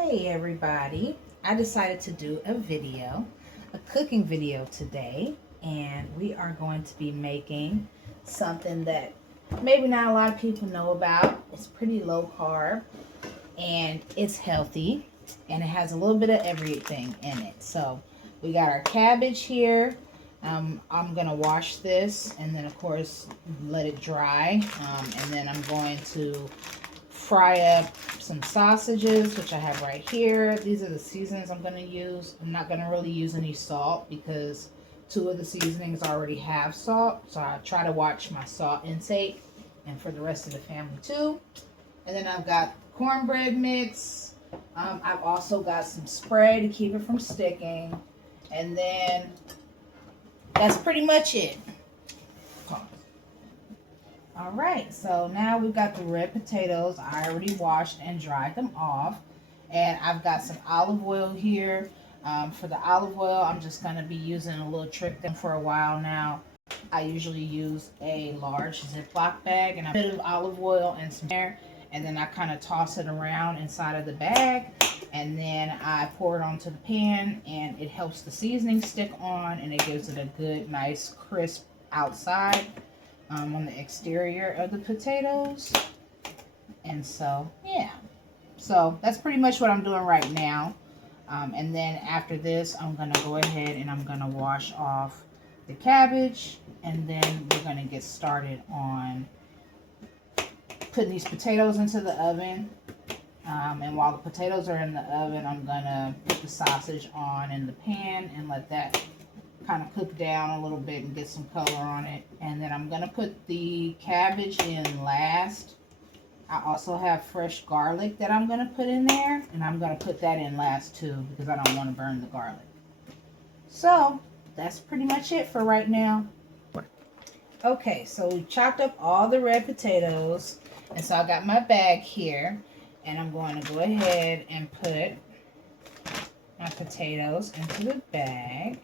Hey everybody, I decided to do a cooking video today, and we are going to be making something that maybe not a lot of people know about. It's pretty low carb and it's healthy and it has a little bit of everything in it. So we got our cabbage here. I'm gonna wash this and then of course let it dry, and then I'm going to fry up some sausages, which I have right here. These are the seasonings I'm going to use. I'm not going to really use any salt because two of the seasonings already have salt. So I try to watch my salt intake, and for the rest of the family too. And then I've got cornbread mix. I've also got some spray to keep it from sticking. And then that's pretty much it. All right, so now we've got the red potatoes. I already washed and dried them off. And I've got some olive oil here. For the olive oil, I'm just going to be using a little trick them for a while now. I usually use a large Ziploc bag and a bit of olive oil and some air. And then I kind of toss it around inside of the bag. And then I pour it onto the pan, and it helps the seasoning stick on, and it gives it a good, nice, crisp outside. On the exterior of the potatoes. And so yeah, so that's pretty much what I'm doing right now. And then after this, I'm gonna go ahead and I'm gonna wash off the cabbage, and then we're gonna get started on putting these potatoes into the oven. And while the potatoes are in the oven, I'm gonna put the sausage on in the pan and let that kind of cook down a little bit and get some color on it. And then I'm going to put the cabbage in last. I also have fresh garlic that I'm going to put in there, and I'm going to put that in last too because I don't want to burn the garlic. So that's pretty much it for right now. Okay, so we chopped up all the red potatoes, and so I got my bag here, and I'm going to go ahead and put my potatoes into the bag.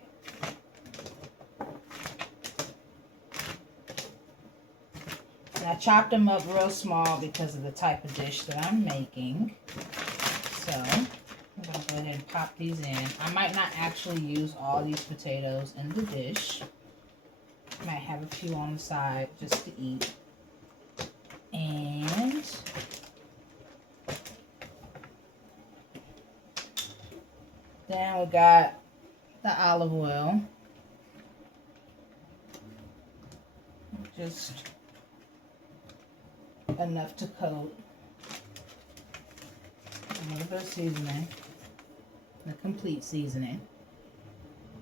And I chopped them up real small because of the type of dish that I'm making. So I'm going to go ahead and pop these in. I might not actually use all these potatoes in the dish. I might have a few on the side just to eat. And then we got the olive oil. Just enough to coat. A little bit of seasoning, the complete seasoning,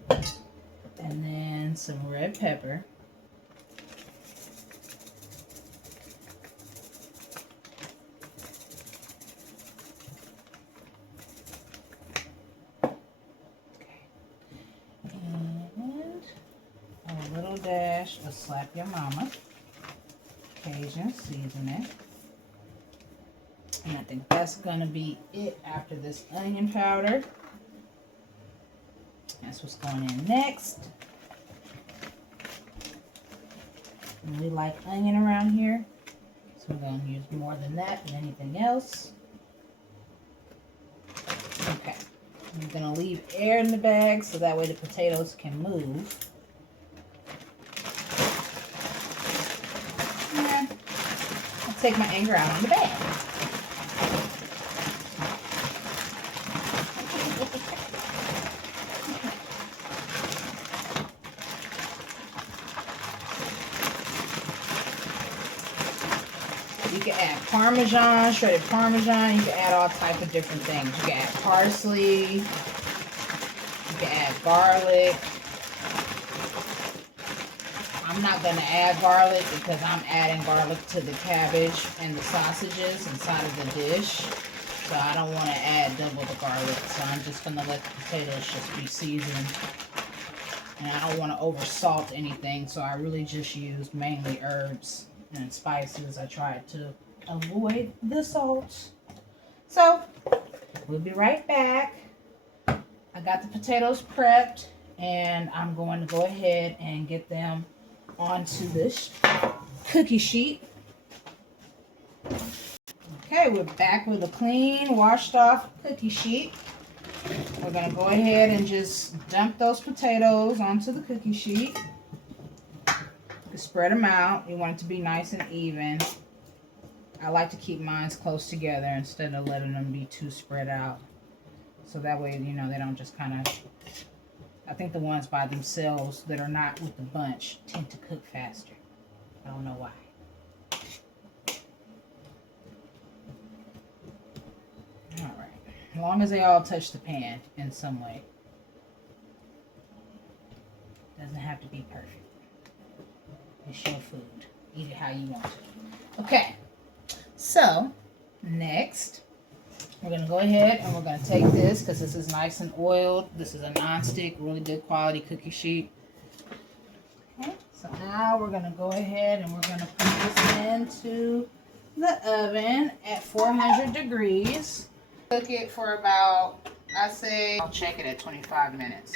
and then some red pepper, and a little dash of Slap Your Mama Cajun seasoning. And I think that's gonna be it after this onion powder. That's what's going in next. And we like onion around here, so we're gonna use more than that than anything else. Okay, I'm gonna leave air in the bag so that way the potatoes can move. Take my anger out on the bag. You can add Parmesan, shredded Parmesan. You can add all type of different things. You can add parsley. You can add garlic. I'm not going to add garlic because I'm adding garlic to the cabbage and the sausages inside of the dish. So I don't want to add double the garlic. So I'm just going to let the potatoes just be seasoned. And I don't want to over salt anything. So I really just use mainly herbs and spices. I tried to avoid the salt. So we'll be right back. I got the potatoes prepped, and I'm going to go ahead and get them onto this cookie sheet. Okay. Okay, we're back with a clean, washed off cookie sheet. We're going to go ahead and just dump those potatoes onto the cookie sheet. You spread them out. You want it to be nice and even. I like to keep mine close together instead of letting them be too spread out. So that way, you know, they don't just kind of... I think the ones by themselves that are not with the bunch tend to cook faster. I don't know why. Alright. As long as they all touch the pan in some way. Doesn't have to be perfect. It's your food. Eat it how you want to. Okay. So, next, we're going to go ahead and we're going to take this because this is nice and oiled. This is a non-stick, really good quality cookie sheet. Okay. So now we're going to go ahead and we're going to put this into the oven at 400 degrees. Cook it for about, I say, I'll check it at 25 minutes.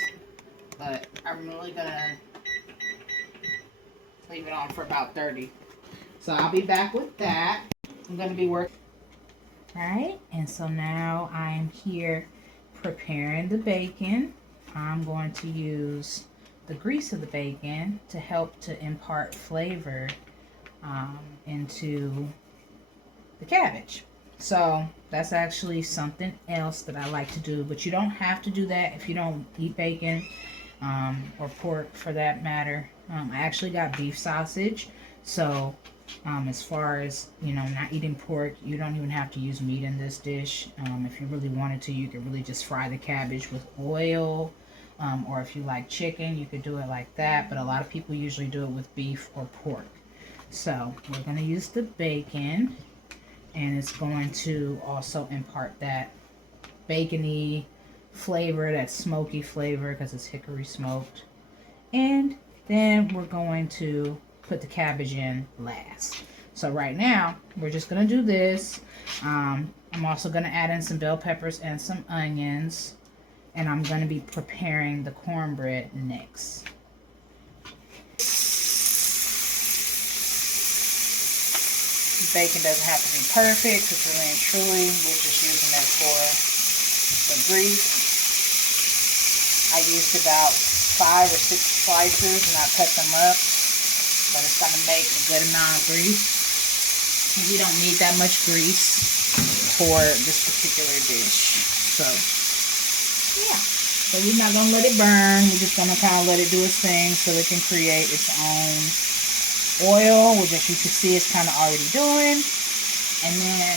But I'm really going to leave it on for about 30. So I'll be back with that. I'm going to be working. Alright, and so now I'm here preparing the bacon. I'm going to use the grease of the bacon to help to impart flavor into the cabbage. So that's actually something else that I like to do, but you don't have to do that if you don't eat bacon or pork for that matter. I actually got beef sausage, so as far as, you know, not eating pork, you don't even have to use meat in this dish. If you really wanted to, you could really just fry the cabbage with oil, or if you like chicken, you could do it like that, but a lot of people usually do it with beef or pork. So we're going to use the bacon, and it's going to also impart that bacony flavor, that smoky flavor, because it's hickory smoked. And then we're going to put the cabbage in last. So right now, we're just going to do this. I'm also going to add in some bell peppers and some onions. And I'm going to be preparing the cornbread next. Bacon doesn't have to be perfect, because really and truly, we're just using it for the grease. I used about 5 or 6 slices, and I cut them up. But it's going to make a good amount of grease. You don't need that much grease for this particular dish. So, yeah. So we're not going to let it burn. We're just going to kind of let it do its thing so it can create its own oil, which as you can see it's kind of already doing. And then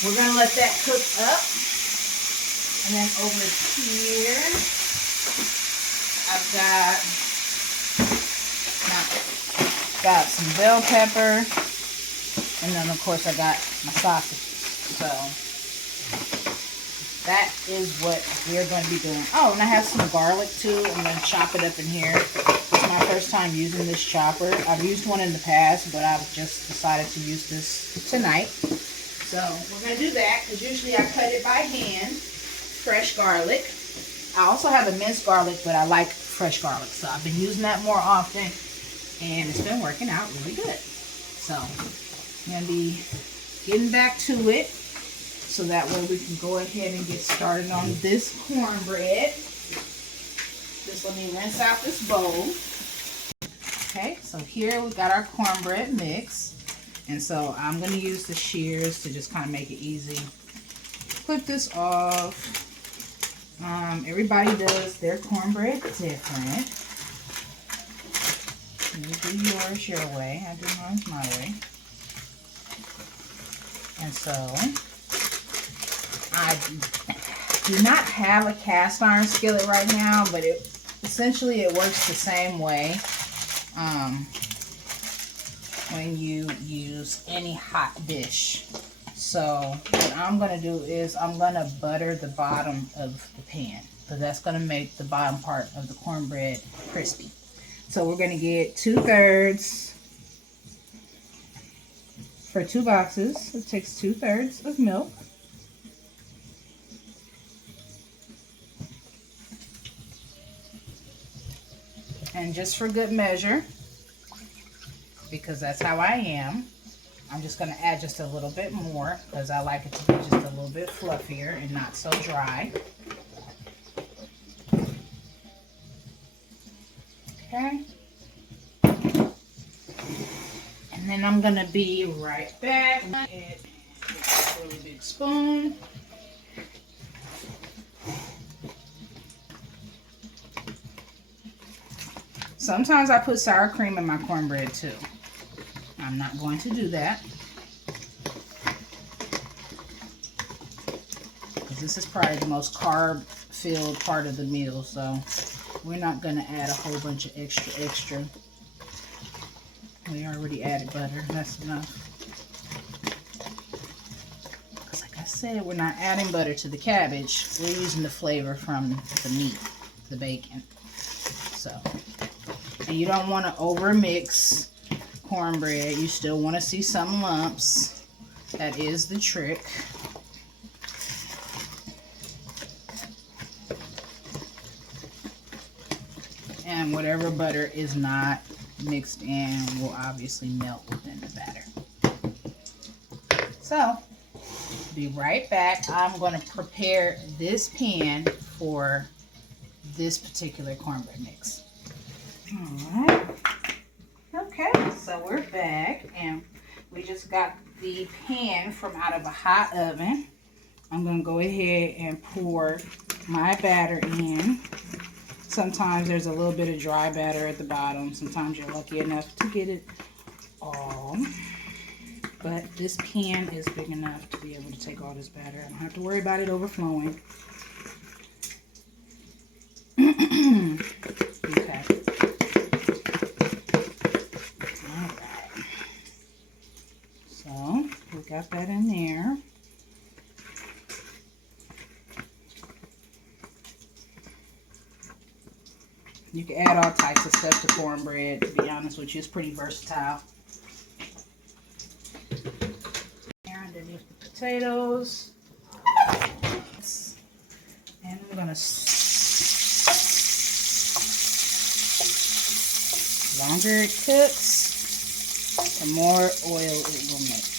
we're going to let that cook up. And then over here, I've got some bell pepper, and then of course I got my sausage. So that is what we're going to be doing. Oh, and I have some garlic too. I'm going to chop it up in here. It's my first time using this chopper. I've used one in the past, but I've just decided to use this tonight. So we're going to do that, because usually I cut it by hand, fresh garlic. I also have a minced garlic, but I like fresh garlic, so I've been using that more often, and it's been working out really good. So I'm going to be getting back to it, so that way we can go ahead and get started on this cornbread. Just let me rinse out this bowl. Okay, so here we got our cornbread mix, and so I'm going to use the shears to just kind of make it easy. Clip this off. Everybody does their cornbread different. You do yours your way. I do mine my way. And so, I do not have a cast iron skillet right now, but essentially it works the same way when you use any hot dish. So what I'm going to do is I'm going to butter the bottom of the pan, because that's going to make the bottom part of the cornbread crispy. So we're going to get 2/3 for 2 boxes. It takes 2/3 of milk. And just for good measure, because that's how I am, I'm just going to add just a little bit more because I like it to be just a little bit fluffier and not so dry. Okay. And then I'm going to be right back. Get a really big spoon. Sometimes I put sour cream in my cornbread too. I'm not going to do that, because this is probably the most carb-filled part of the meal, so we're not going to add a whole bunch of extra. We already added butter. That's enough. Because like I said, we're not adding butter to the cabbage. We're using the flavor from the meat, the bacon. So, and you don't want to over mix cornbread. You still want to see some lumps. That is the trick. And whatever butter is not mixed in will obviously melt within the batter. So, be right back. I'm going to prepare this pan for this particular cornbread mix. Alright. Okay, so we're back and we just got the pan from out of a hot oven. I'm going to go ahead and pour my batter in. Sometimes there's a little bit of dry batter at the bottom. Sometimes you're lucky enough to get it all. But this pan is big enough to be able to take all this batter. I don't have to worry about it overflowing. Okay. Alright. So, we got that in there. You can add all types of stuff to cornbread. To be honest with you, it's pretty versatile. Underneath the potatoes. And I'm going to... The longer it cooks, the more oil it will make.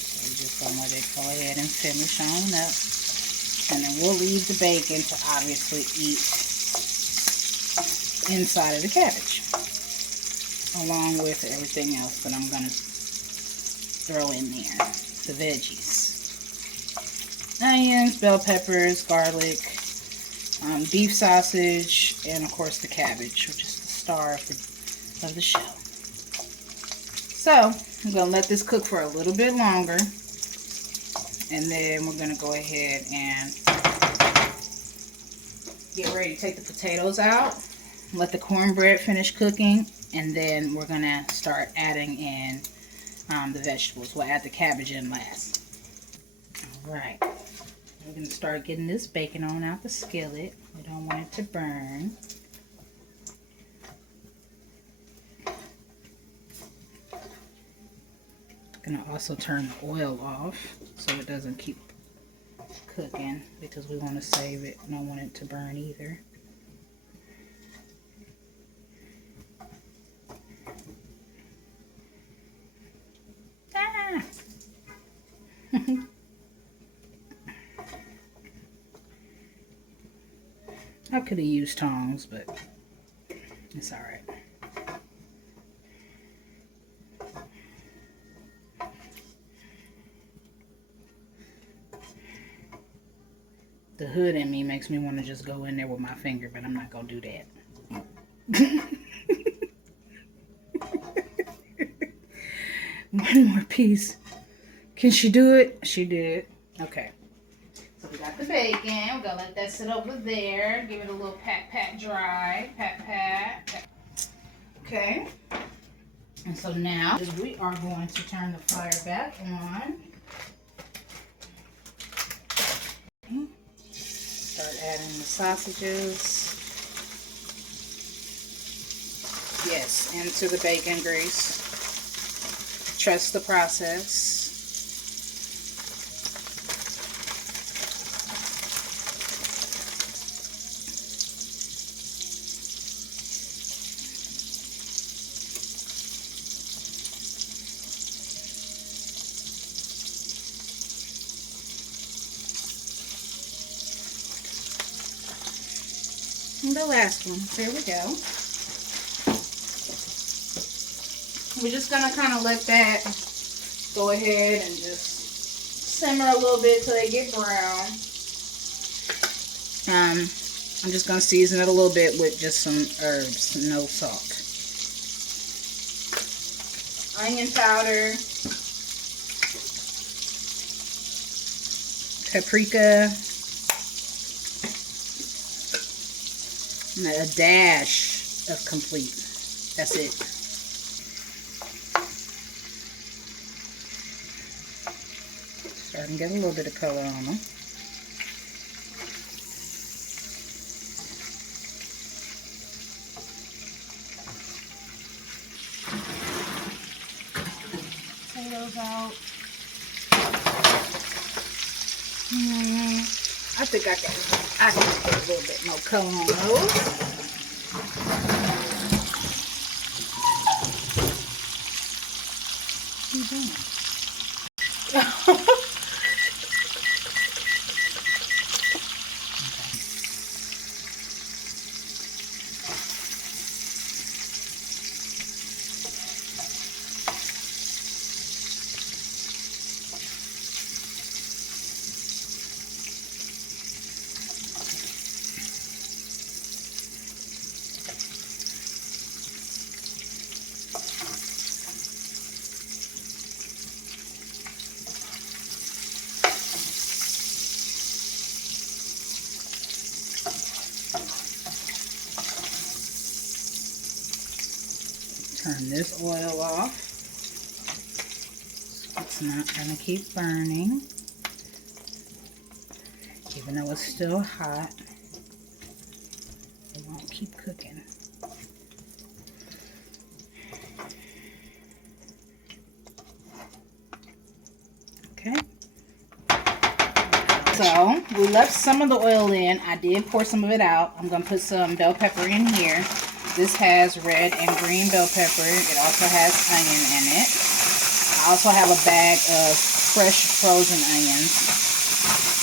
So we're just going to let it go ahead and finish on up. And then we'll leave the bacon to obviously eat inside of the cabbage, along with everything else that I'm going to throw in there. The veggies. Onions, bell peppers, garlic, beef sausage, and of course the cabbage, which is the star of the show. So, I'm going to let this cook for a little bit longer. And then we're going to go ahead and get ready to take the potatoes out. Let the cornbread finish cooking. And then we're going to start adding in the vegetables. We'll add the cabbage in last. Alright. We're going to start getting this bacon on out the skillet. We don't want it to burn. Going to also turn the oil off so it doesn't keep cooking, because we want to save it. I don't want it to burn either. Ah! I could have used tongs, but it's alright. The hood in me makes me want to just go in there with my finger, but I'm not going to do that. One more piece. Can she do it? She did. Okay. So we got the bacon. We're going to let that sit over there. Give it a little pat dry. Pat. Okay. And so now we are going to turn the fire back on. Start adding the sausages. Yes, into the bacon grease. Trust the process. from the last one. There we go. We're just going to kind of let that go ahead and just simmer a little bit till they get brown. I'm just going to season it a little bit with just some herbs, no salt. Onion powder, paprika, and a dash of complete. That's it. Starting to get a little bit of color on them. Potatoes out. I think I can put a little bit more color on those. What are you doing? Turn this oil off. It's not going to keep burning. Even though it's still hot, it won't keep cooking. Okay. So, we left some of the oil in. I did pour some of it out. I'm going to put some bell pepper in here. This has red and green bell pepper. It also has onion in it. I also have a bag of fresh frozen onions.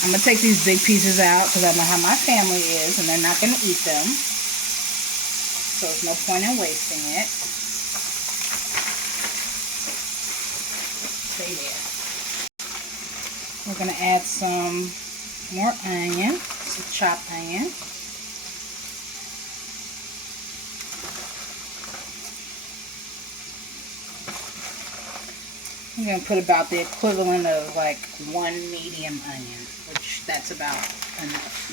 I'm going to take these big pieces out because I know how my family is and they're not going to eat them. So there's no point in wasting it. Stay there. We're going to add some more onion, some chopped onion. I'm going to put about the equivalent of like one medium onion, which that's about enough.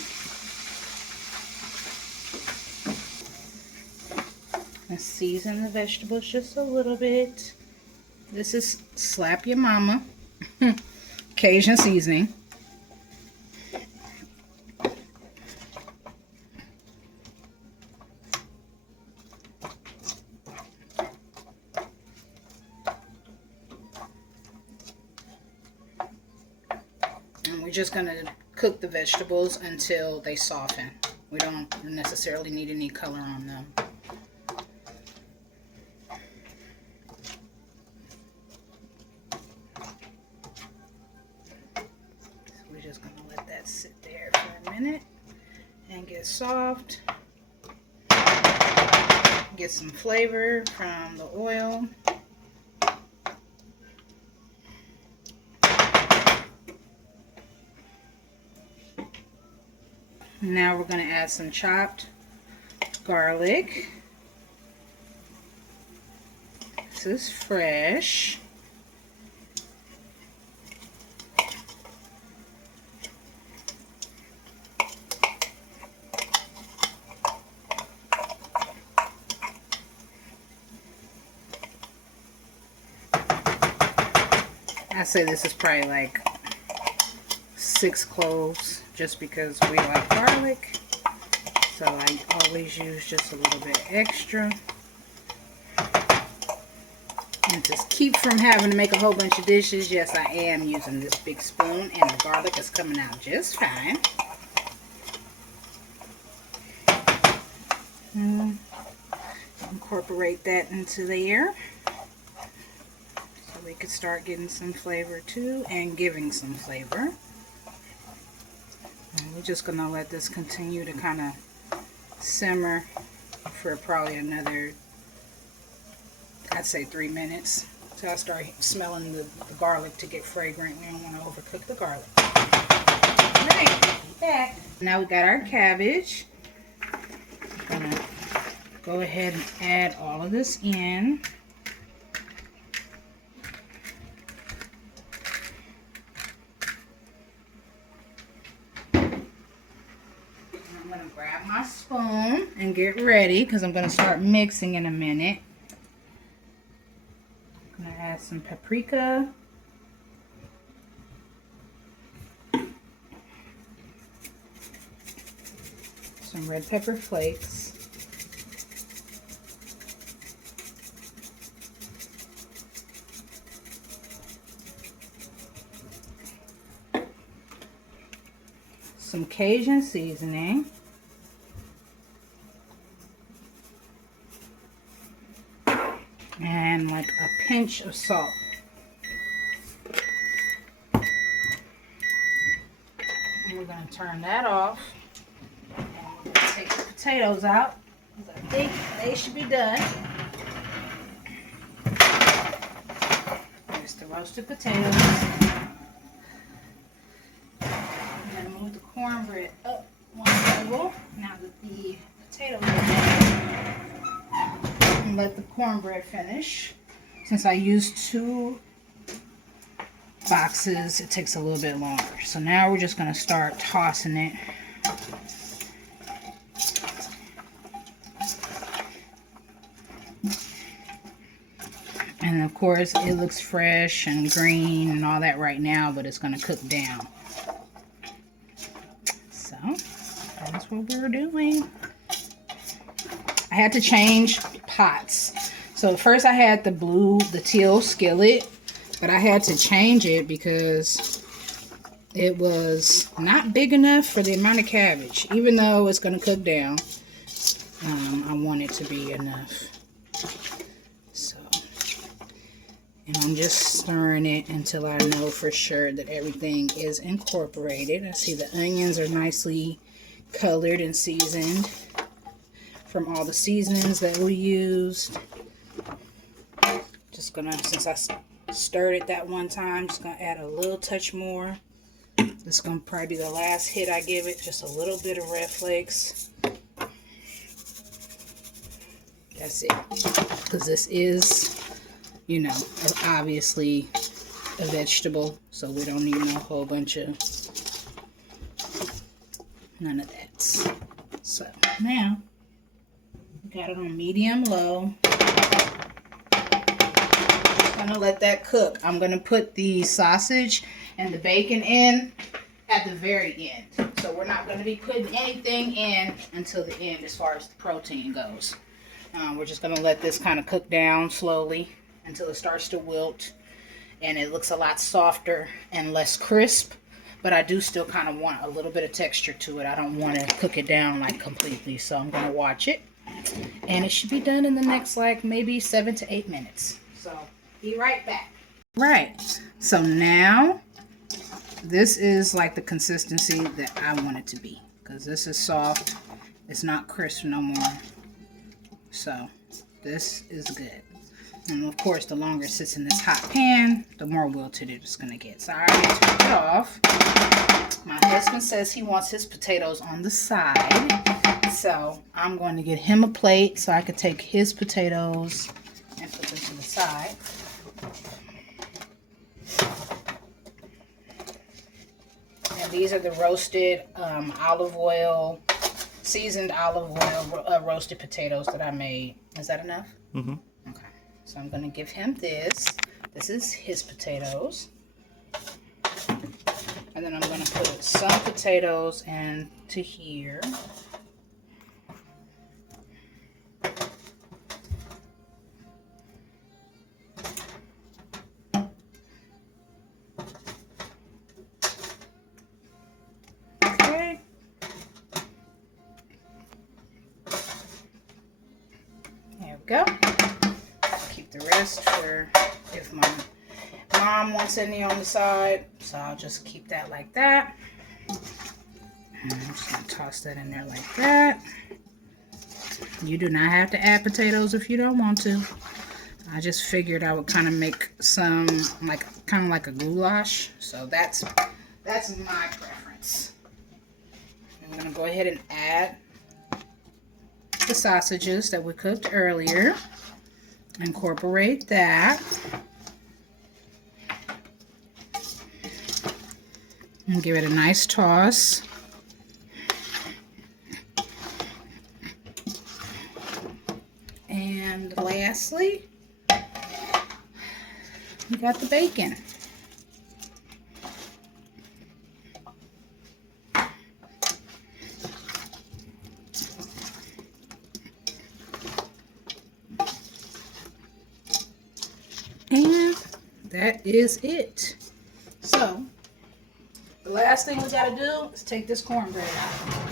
And season the vegetables just a little bit. This is Slap Your Mama Cajun seasoning. We're just going to cook the vegetables until they soften. We don't necessarily need any color on them. So we're just going to let that sit there for a minute and get soft. Get some flavor from the oil. Now we're going to add some chopped garlic. This is fresh. I say this is probably like 6 cloves just because we like garlic. So I always use just a little bit extra. And to keep from having to make a whole bunch of dishes, yes, I am using this big spoon and the garlic is coming out just fine. Incorporate that into there. So we could start getting some flavor too and giving some flavor. And we're just going to let this continue to kind of simmer for probably another, I'd say 3 minutes. So I start smelling the garlic to get fragrant. We don't want to overcook the garlic. Alright, back. Now we got our cabbage. I'm gonna go ahead and add all of this in. I'm gonna grab my spoon and get ready because I'm gonna start mixing in a minute. I'm gonna add some paprika. Some red pepper flakes. Some Cajun seasoning. And like a pinch of salt. And we're going to turn that off. And we're going to take the potatoes out, because I think they should be done. There's the roasted potatoes. I'm going to move the cornbread up one level. Now that the potatoes are done. And let the cornbread finish. Since I used 2 boxes, it takes a little bit longer. So now we're just going to start tossing it. And of course it looks fresh and green and all that right now, but it's going to cook down. So that's what we're doing. I had to change pots. So first I had the teal skillet, but I had to change it because it was not big enough for the amount of cabbage. Even though it's going to cook down, I want it to be enough. So, and I'm just stirring it until I know for sure that everything is incorporated. I see the onions are nicely colored and seasoned from all the seasonings that we used. Just gonna, since I stirred it that one time, just gonna add a little touch more. This is gonna probably be the last hit I give it, just a little bit of red flakes. That's it, because this is, you know, obviously a vegetable, so we don't need no whole bunch of, none of that. So now, got it on medium low. Gonna let that cook. I'm gonna put the sausage and the bacon in at the very end. So we're not gonna be putting anything in until the end as far as the protein goes. We're just gonna let this kind of cook down slowly until it starts to wilt and it looks a lot softer and less crisp. But I do still kind of want a little bit of texture to it. I don't want to cook it down like completely. So I'm gonna watch it. And it should be done in the next like maybe 7 to 8 minutes. So be right back. Right. So now this is like the consistency that I want it to be. Because this is soft. It's not crisp no more. So this is good. And of course, the longer it sits in this hot pan, the more wilted it's going to get. So I already took it off. My husband says he wants his potatoes on the side. So I'm going to get him a plate so I can take his potatoes and put them to the side. And these are the roasted olive oil, seasoned olive oil roasted potatoes that I made. Is that enough? Mm-hmm. Okay. So I'm going to give him this. This is his potatoes. And then I'm going to put some potatoes into here. Okay. There we go. Keep the rest for if my mom wants any on the side, so I'll just keep that like that. And I'm just gonna toss that in there like that. You do not have to add potatoes if you don't want to. I just figured I would kind of make some kind of like a goulash. So that's my preference. I'm going to go ahead and add the sausages that we cooked earlier. Incorporate that. And give it a nice toss. And lastly, we got the bacon. And that is it. So, the last thing we gotta do is take this cornbread out.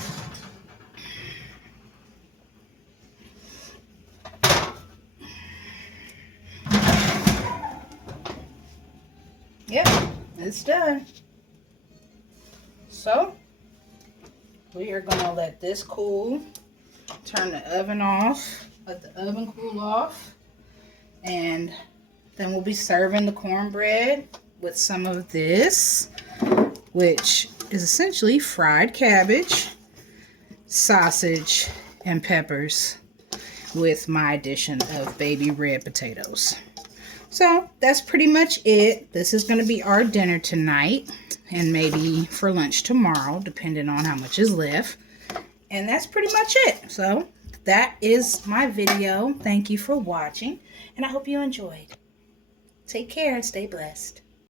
Yep, it's done. So, we are gonna let this cool. Turn the oven off. Let the oven cool off. And then we'll be serving the cornbread with some of this, which is essentially fried cabbage, sausage, and peppers with my addition of baby red potatoes. So that's pretty much it. This is going to be our dinner tonight and maybe for lunch tomorrow, depending on how much is left. And that's pretty much it. So that is my video. Thank you for watching, and I hope you enjoyed. Take care and stay blessed.